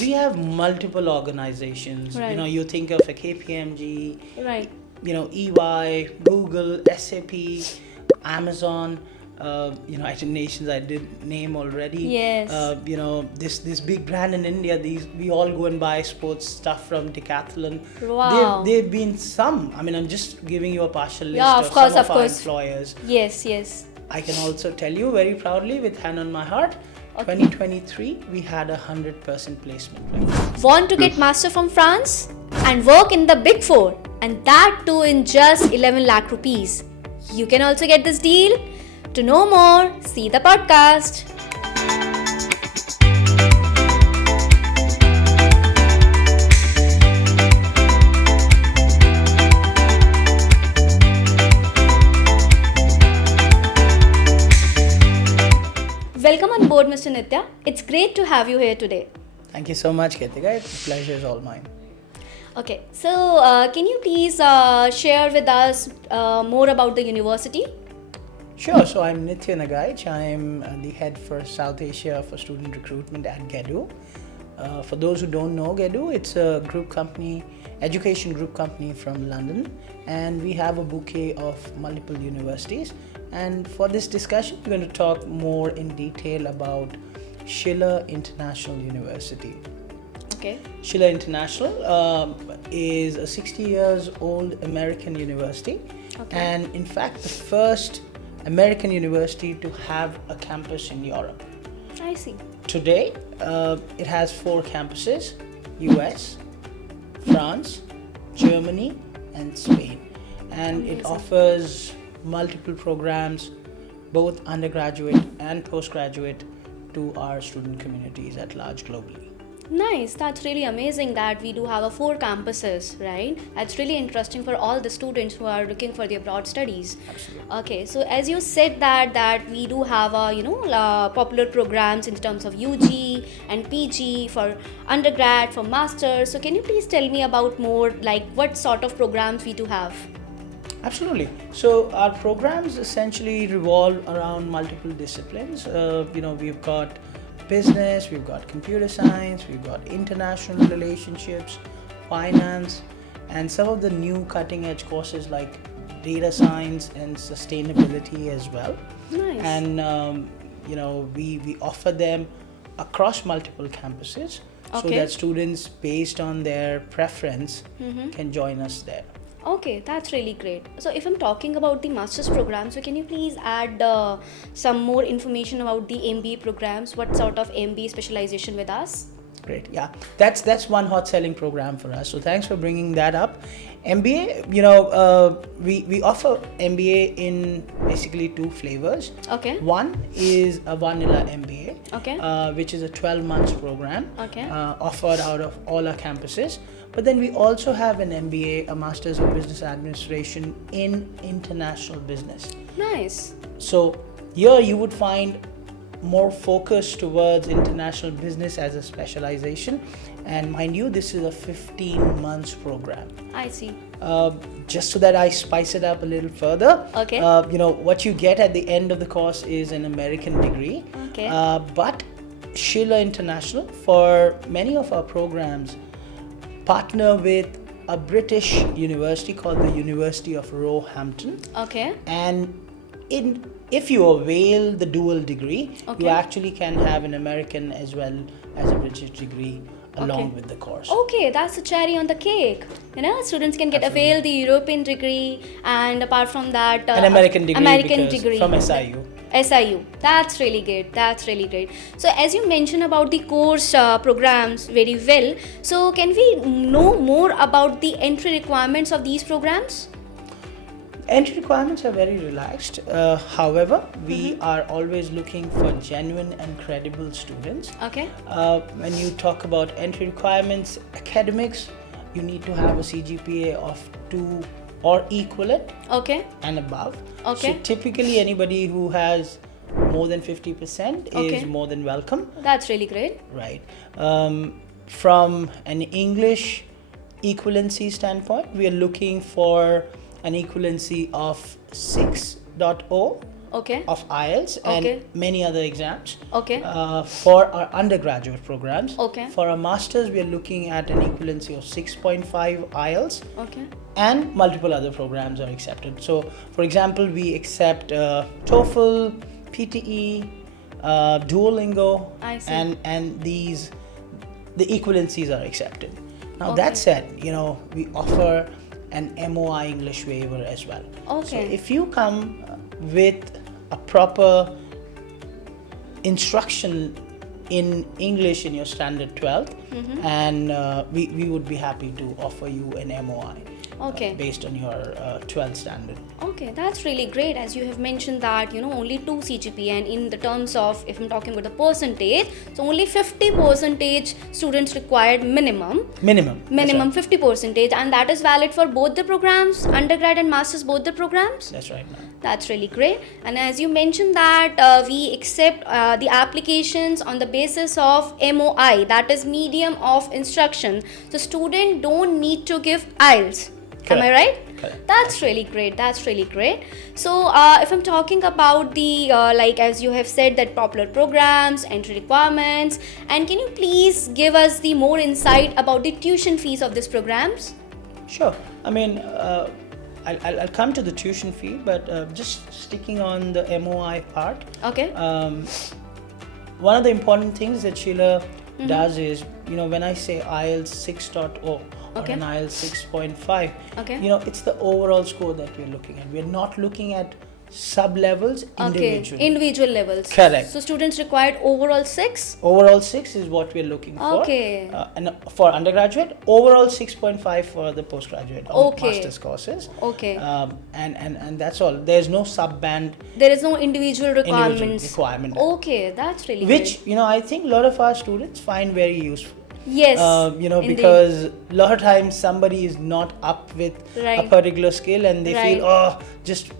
We have multiple organizations. Right. You think of a KPMG, Right. EY, Google, SAP, Amazon, United Nations I did name already. Yes. This big brand in India, we all go and buy sports stuff from Decathlon. Wow. They've been some. I mean, I'm just giving you a partial list Yeah, of of course, some of of our course. employers. Yes, yes. I can also tell you very proudly with hand on my heart, Okay. 2023 we had 100% placement rate. Want to get master from France and work in the Big Four, and that too in just 11 lakh rupees. You can also get this deal. To know more, see the podcast. Welcome on board, Mr. Nitya. It's great to have you here today. Thank you so much, Kritika. The pleasure is all mine. Okay, so can you please share with us more about the university? Sure. So I'm Nitya Nagaich. I'm the head for South Asia for student recruitment at GEDU. For those who don't know GEDU, it's a group company, education group company from London, and we have a bouquet of multiple universities. And for this discussion, we're going to talk more in detail about Schiller International University. Okay. Schiller International is a 60 years old American university, Okay. and in fact the first American university to have a campus in Europe. I see. Today it has 4 campuses: US, France, Germany and Spain, and it Amazing. offers multiple programs, both undergraduate and postgraduate, to our student communities at large globally. Nice. That's really amazing that we do have 4 campuses, right? That's really interesting for all the students who are looking for their abroad studies. Absolutely. Okay, so as you said that we do have popular programs in terms of UG and PG for undergrad, for masters. So can you please tell me about more like what sort of programs we do have? Absolutely. So our programs essentially revolve around multiple disciplines. We've got business, we've got computer science, we've got international relationships, finance, and some of the new cutting edge courses like data science and sustainability as well. Nice. And we offer them across multiple campuses, so Okay. that students based on their preference can join us there. Okay, that's really great. So if I'm talking about the master's program, so can you please add some more information about the MBA programs? What sort of MBA specialization with us? Great, yeah, that's one hot selling program for us. So thanks for bringing that up. MBA, we offer MBA in basically 2 flavors. Okay. One is a vanilla MBA, Okay. which is a 12 months program, Okay. offered out of all our campuses. But then we also have an MBA, a Masters of Business Administration in International Business. Nice. So here you would find more focus towards international business as a specialization, and mind you, this is a 15 months program. I see. Just so that I spice it up a little further, Okay. What you get at the end of the course is an American degree. Okay. But Schiller International, for many of our programs, partner with a British university called the University of Roehampton, Okay. and if you avail the dual degree, Okay. you actually can have an American as well as a British degree along Okay. with the course. Okay, that's a cherry on the cake. Students can get Absolutely. avail the European degree, and apart from that, An American degree, American because degree from SIU. SIU. That's really great. That's really great. So as you mentioned about the course programs very well, so can we know more about the entry requirements of these programs? Entry requirements are very relaxed. However, we are always looking for genuine and credible students. Okay. When you talk about entry requirements, academics, you need to have a CGPA of 2 or equivalent Okay. and above. Okay. So typically anybody who has more than 50% Okay. is more than welcome. That's really great. Right. From an English equivalency standpoint, we are looking for an equivalency of 6.0 Okay. of IELTS and Okay. many other exams. Okay. For our undergraduate programs. Okay. For our masters, we are looking at an equivalency of 6.5 IELTS, Okay. and multiple other programs are accepted. So, for example, we accept TOEFL, PTE, Duolingo, I see. and these the equivalencies are accepted. Now Okay. that said, we offer an MOI English waiver as well. So Okay. if you come with a proper instruction in English in your standard 12th, and we would be happy to offer you an MOI. Okay. Based on your 12th standard. Okay, that's really great. As you have mentioned that only 2 CGPA, and in the terms of, if I'm talking about the percentage, so only 50% students required minimum That's right. 50%, and that is valid for both the programs, undergrad and masters, both the programs. That's right now. That's really great. And as you mentioned that we accept the applications on the basis of MOI, that is medium of instruction. So student don't need to give IELTS. Am I right? Correct. That's really great. That's really great. So if I'm talking about the like as you have said that popular programs, entry requirements, and can you please give us the more insight about the tuition fees of these programs? Sure. I mean, I'll come to the tuition fee, but just sticking on the MOI part. Okay. One of the important things that Schiller does is, when I say IELTS 6.0 Okay. or an IELTS 6.5, Okay. it's the overall score that we're looking at. We're not looking at sub-levels individually. Okay. Individual levels. Correct. So students required overall 6? Overall 6 is what we're looking for. Okay. And for undergraduate, overall 6.5 for the postgraduate or Okay. master's courses. Okay. And that's all. There's no sub-band There is no individual requirements. requirement. Okay, that's really Which, great. I think a lot of our students find very useful. Yes. indeed. Because a lot of times somebody is not up with Right. a particular skill and they Right. feel,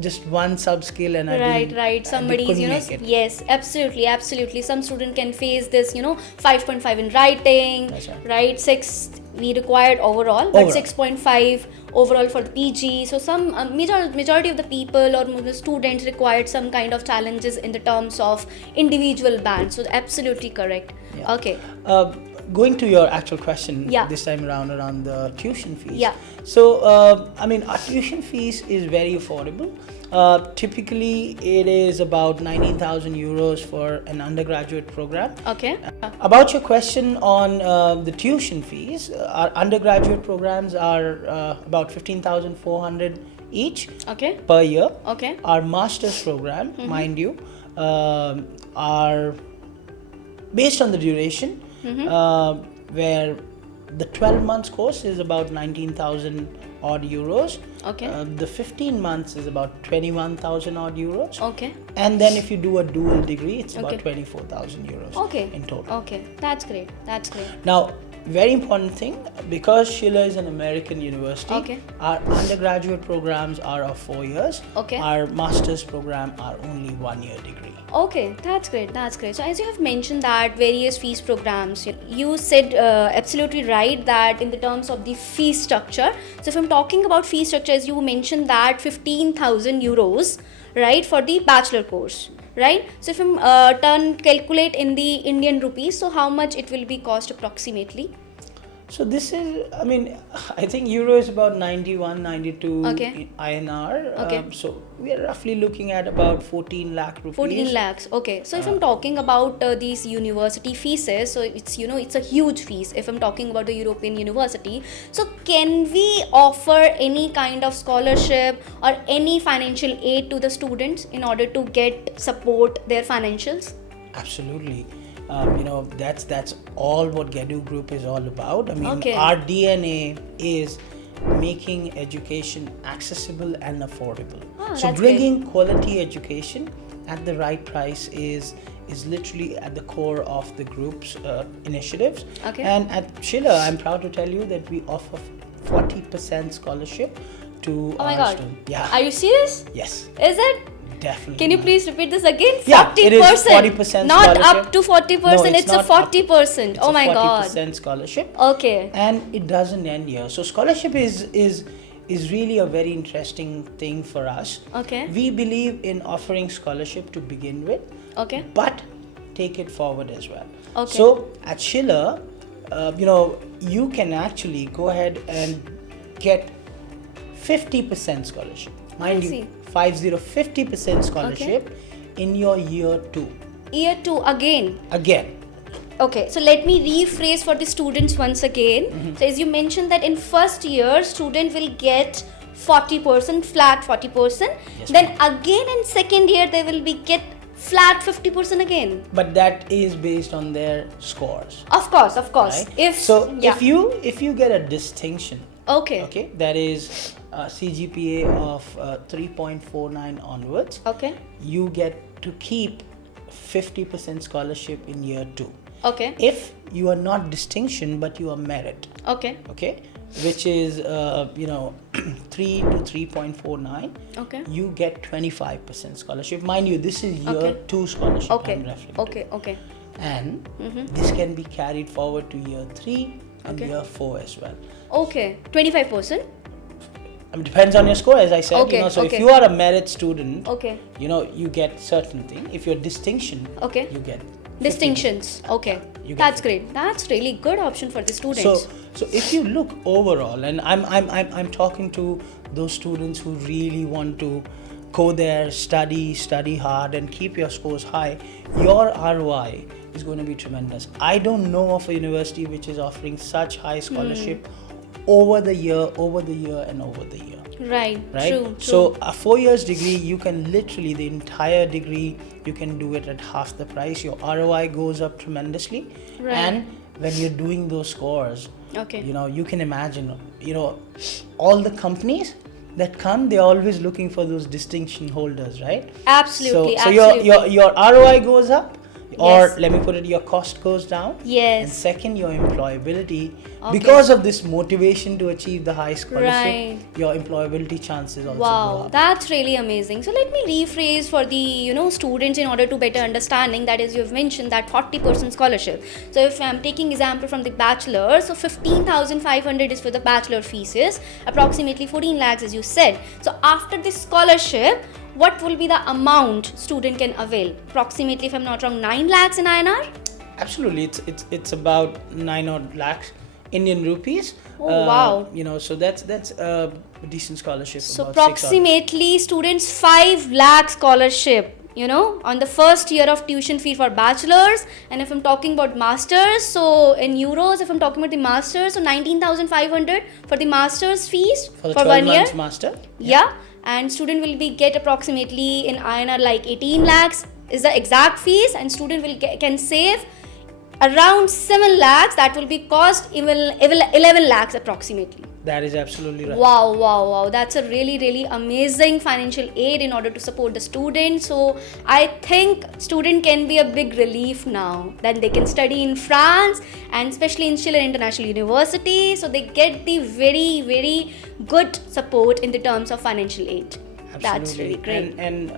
just one sub skill and I didn't. Right. they Somebody's, couldn't make it. yes, absolutely. Some student can face this, 5.5 in writing, That's right. right? 6 we required overall, but Overall. 6.5 overall for the PG. So some majority of the people or the students required some kind of challenges in the terms of individual band. So absolutely correct. Yeah. Okay. Going to your actual question Yeah. this time around the tuition fees. Yeah. So, our tuition fees is very affordable. Typically, it is about 19,000 euros for an undergraduate program. Okay. About your question on the tuition fees, our undergraduate programs are about 15,400 each Okay. per year. Okay. Our master's program, mind you, are based on the duration, where the 12 months course is about 19,000 odd euros. Okay. The 15 months is about 21,000 odd euros. Okay. And then if you do a dual degree, it's about Okay. 24,000 euros Okay. in total. Okay. That's great. Now, very important thing, because Schiller is an American university, Okay. our undergraduate programs are of 4 years. Okay. Our master's program are only 1-year degree. Okay, that's great. So as you have mentioned that various fees programs, you said absolutely right that in the terms of the fee structure. So if I'm talking about fee structure, as you mentioned that 15,000 euros, right, for the bachelor course, right? So if I'm calculate in the Indian rupees, so how much it will be cost approximately? So this is, I think euro is about 91, 92 Okay. INR. Okay. So we are roughly looking at about 14 lakh rupees. 14 lakhs. Okay. So if I'm talking about these university fees, so it's a huge fees if I'm talking about the European university. So can we offer any kind of scholarship or any financial aid to the students in order to get support their financials? Absolutely. That's all what GEDU Group is all about. Okay. Our DNA is making education accessible and affordable. So that's bringing quality education at the right price is literally at the core of the group's initiatives. Okay. And at Schiller, I'm proud to tell you that we offer 40% scholarship to Oh my our God. students. Yeah. Are you serious? Yes. Is it? Definitely. Can you please repeat this again? Yeah, 40%. it is 40% Not scholarship. up to 40%, No, it's a not up to- 40%. Oh my God. 40% scholarship. Okay. And it doesn't end here. So scholarship is is really a very interesting thing for us. Okay. We believe in offering scholarship to begin with, Okay. but take it forward as well. Okay. So at Schiller, you can actually go ahead and get 50% scholarship. Mind see. you, 50% scholarship in your year 2. Year 2 again. Again. Okay, so let me rephrase for the students once again. So as you mentioned that in first year, student will get 40%, flat 40%. Yes, Then again in second year, they will be get flat 50% again. But that is based on their scores. Of course, of course. Right? If if you get a distinction, okay, that is a CGPA of 3.49 onwards, okay, you get to keep 50% scholarship in year 2. okay, If you are not distinction but you are merit, okay, which is 3 to 3.49, okay, you get 25% scholarship. Mind you, this is year Okay. 2 scholarship okay, I'm referring to. okay, And this can be carried forward to year 3 and Okay. year 4 as well. okay, 25%. I mean, depends on your score, as I said. Okay, So okay. if you are a merit student, Okay, you get certain thing. If you're distinction, okay. you get 50%. Distinctions. Okay, You get that's 50. great. That's really good option for the students. So if you look overall, and I'm talking to those students who really want to go there, study hard, and keep your scores high, your ROI is going to be tremendous. I don't know of a university which is offering such high scholarship over the year, and over the year. Right. True. So a 4 years degree, you can literally, the entire degree, you can do it at half the price. Your ROI goes up tremendously. Right. And when you're doing those scores, Okay. you can imagine, all the companies that come, they're always looking for those distinction holders, right? Absolutely. So absolutely. your ROI goes up, or Yes. let me put it, your cost goes down. Yes. And second, your employability, Okay. because of this motivation to achieve the high scholarship, Right. your employability chances also go Wow, up. that's really amazing. So let me rephrase for the students in order to better understanding. That is, you've mentioned that 40% scholarship. So if I'm taking example from the bachelor, so 15,500 is for the bachelor fees, approximately 14 lakhs as you said. So after this scholarship, what will be the amount student can avail? Approximately, if I'm not wrong, 9 lakhs in INR. Absolutely, it's about 9 odd lakhs Indian rupees. Oh, wow. So that's a decent scholarship. So about 6 odd. approximately students 5 lakh scholarship, on the first year of tuition fee for bachelors. And if I'm talking about masters, so in euros, if I'm talking about the masters, so 19,500 for the masters fees for the for 12 1 year. months master. Yeah. And student will be get approximately in INR like 18 lakhs is the exact fees, and student will can save around 7 lakhs. That will be cost even 11 lakhs approximately. That is absolutely right. Wow. That's a really, really amazing financial aid in order to support the student. So I think student can be a big relief now. Then they can study in France, and especially in Schiller International University. So they get the very, very good support in the terms of financial aid. Absolutely. That's really great. And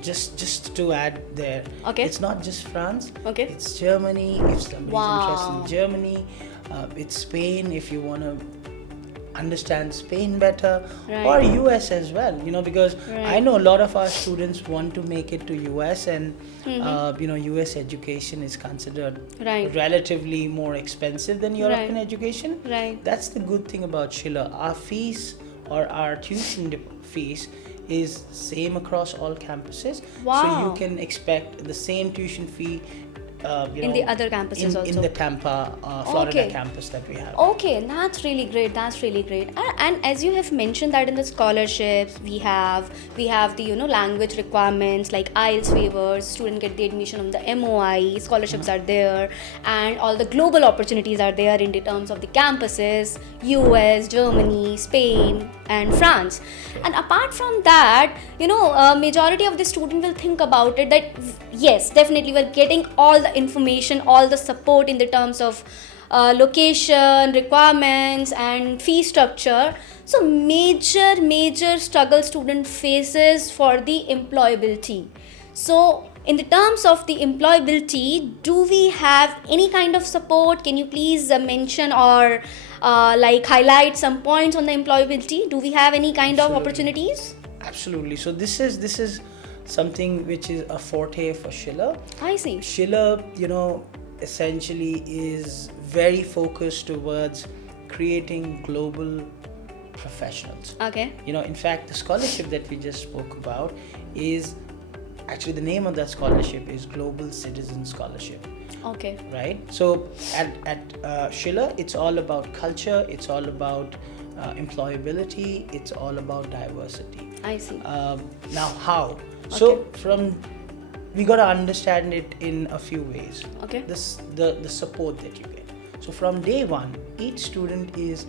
just to add there, Okay. it's not just France. Okay. It's Germany. If somebody's Wow. interested in Germany, it's Spain. If you want to understand Spain better, Right. or US as well. Because Right. I know a lot of our students want to make it to US, and US education is considered Right. relatively more expensive than European Right. education. Right. That's the good thing about Schiller. Our fees, or our tuition fees, is same across all campuses. So Wow. you can expect the same tuition fee In the other campuses in also. the Tampa, Florida Okay. campus that we have. Okay, that's really great. And as you have mentioned that in the scholarships, we have the language requirements like IELTS waivers. Student get the admission on the MOI. Scholarships are there, and all the global opportunities are there in the terms of the campuses: US, Germany, Spain, and France. And apart from that, majority of the student will think about it that yes, definitely we're getting all the information, all the support in the terms of location, requirements, and fee structure. So major struggle student faces for the employability. So in the terms of the employability, do we have any kind of support? Can you please mention or like highlight some points on the employability? Do we have any kind of opportunities? Absolutely. So this is something which is a forte for Schiller. I see. Schiller, essentially is very focused towards creating global professionals. Okay. In fact, the scholarship that we just spoke about is actually, the name of that scholarship is Global Citizen Scholarship. Okay. Right? So at Schiller, it's all about culture, it's all about employability, it's all about diversity. I see. Now, how? So we got to understand it in a few ways. Okay. The support that you get. So from day one, each student is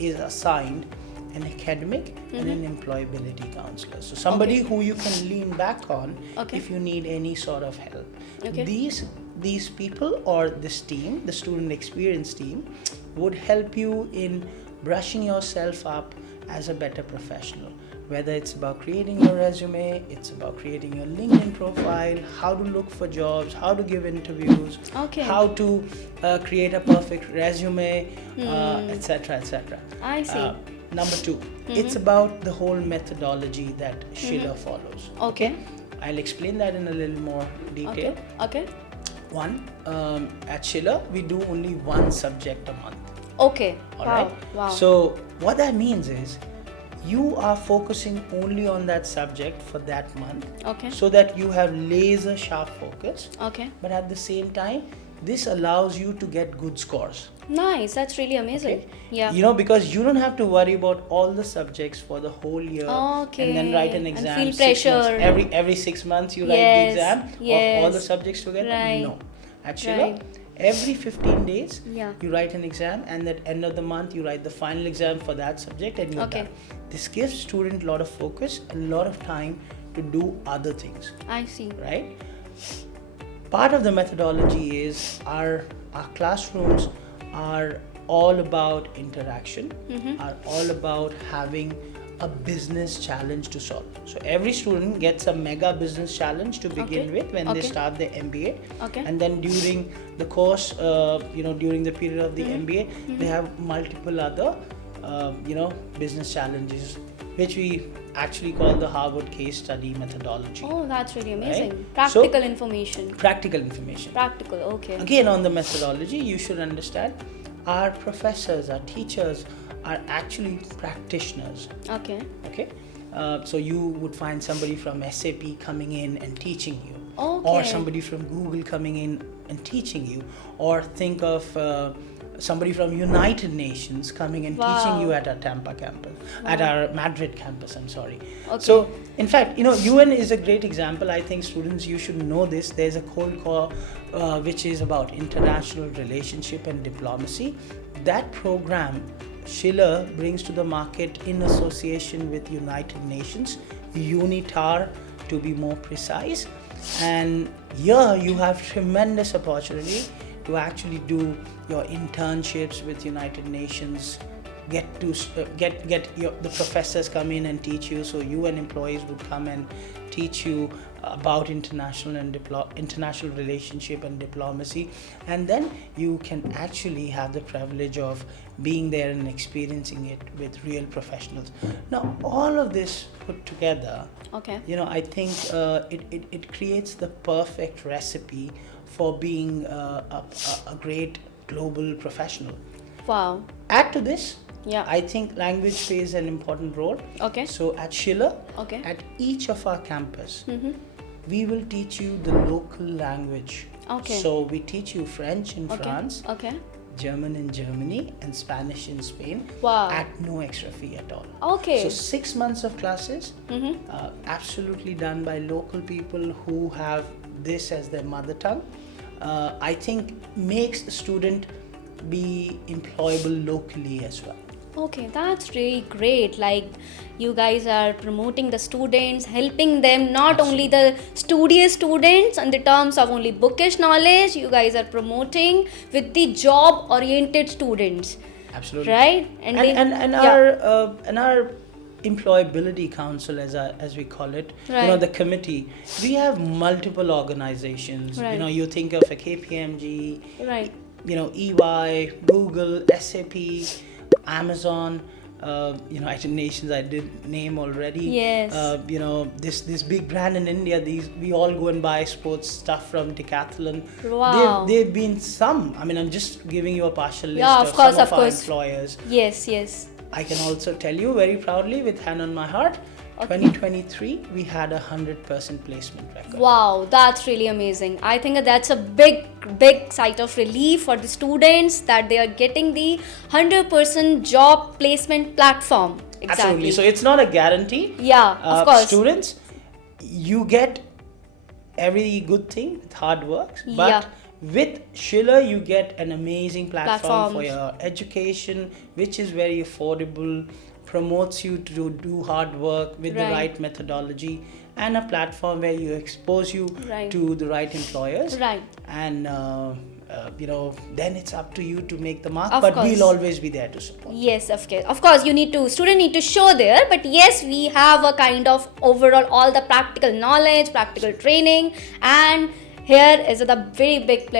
assigned an academic and an employability counselor. So somebody who you can lean back on if you need any sort of help. Okay. These people or this team, the student experience team, would help you in brushing yourself up as a better professional. Whether it's about creating your resume, it's about creating your LinkedIn profile, how to look for jobs, how to give interviews, how to create a perfect resume, etc., etc. I see. Number two, it's about the whole methodology that Schiller follows. Okay. I'll explain that in a little more detail. Okay. One, at Schiller, we do only one subject a month. Okay. All right. Wow. So what that means is you are focusing only on that subject for that month. Okay. So that you have laser sharp focus. Okay. But at the same time, this allows you to get good scores. Nice. That's really amazing. Okay? Yeah. Because you don't have to worry about all the subjects for the whole year and then write an exam. And feel 6 months. pressure. Every 6 months you write the exam of all the subjects together. Right. No. At Schiller, every 15 days you write an exam, and at end of the month you write the final exam for that subject, and you're done. This gives student a lot of focus, a lot of time to do other things. I see. Right? Part of the methodology is our classrooms are all about interaction, are all about having a business challenge to solve. So every student gets a mega business challenge to begin with when they start their MBA. And then during the course, during the period of the MBA, they have multiple other, business challenges, which we actually call the Harvard case study methodology. Oh, that's really amazing. Right? Practical information. Practical, okay. Again, on the methodology, you should understand our professors, our teachers are actually practitioners. Okay. So you would find somebody from SAP coming in and teaching you. Or somebody from Google coming in and teaching you. Or think of somebody from United Nations coming and teaching you at our Tampa campus, at our Madrid campus, I'm sorry. So, in fact, UN is a great example. I think students, you should know this. There's a cold call which is about international relationship and diplomacy. That program, Schiller brings to the market in association with United Nations, UNITAR to be more precise. And here you have tremendous opportunity to actually do your internships with United Nations, get the professors come in and teach you. So UN employees would come and teach you about international relationship and diplomacy, and then you can actually have the privilege of being there and experiencing it with real professionals. Now, all of this put together, I think it creates the perfect recipe for being a great global professional. Wow. Add to this, I think language plays an important role. So at Schiller, at each of our campus, we will teach you the local language. So we teach you French in France, German in Germany, and Spanish in Spain at no extra fee at all. So 6 months of classes, absolutely done by local people who have this as their mother tongue. I think makes the student be employable locally as well. Okay, that's really great. Like, you guys are promoting the students, helping them, not only the studious students in the terms of only bookish knowledge, you guys are promoting with the job oriented students. Absolutely. Right? And our employability council, as we call it, Right. the committee. We have multiple organizations. Right. You think of a KPMG, Right. EY, Google, SAP, Amazon. United Nations I did name already. Yes. This big brand in India. We all go and buy sports stuff from Decathlon. Wow. They've been some. I mean, I'm just giving you a partial list Yeah, of of course, some of of our course. employers. Yes, yes. I can also tell you very proudly, with hand on my heart, 2023 we had 100% placement record. Wow, that's really amazing. I think that's a big sight of relief for the students that they are getting the 100% job placement platform. Exactly. Absolutely. So it's not a guarantee. Yeah, of course. Students, you get every good thing with hard work, but Yeah. with Schiller you get an amazing platform for Platforms. your education, which is very affordable, promotes you to do hard work with the Right. right methodology, and a platform where you expose you Right. to the right employers. Right. And then it's up to you to make the mark, Of but course. we'll always be there to support. Yes, of course. Of course, student need to show there. But yes, we have a kind of overall all the practical knowledge, practical training, and here is the very big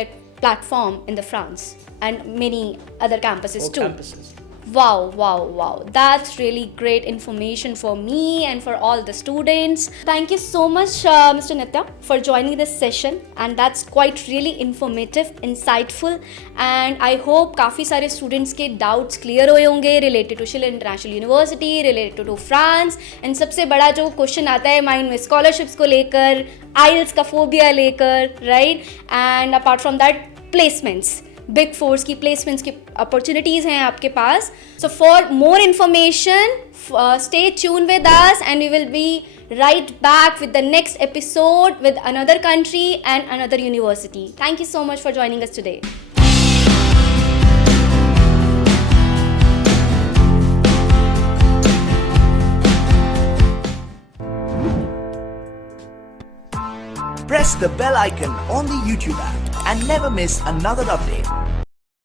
platform in the France and many other campuses Four too. campuses. Wow. That's really great information for me and for all the students. Thank you so much, Mr. Nitya, for joining this session. And that's quite really informative, insightful. And I hope काफ़ी सारे students के doubts clear हुए होंगे related to Schiller International University, related to France. And सबसे बड़ा जो question आता है mind में scholarships को लेकर, IELTS का phobia लेकर, right? And apart from that, placements. Big fours की प्लेसमेंट्स की अपॉर्चुनिटीज़ हैं आपके पास. So for more information stay tune with us and we will be right back with the next episode with another country and another university. Thank you so much for joining us today. Press the bell icon on the YouTube app and never miss another update.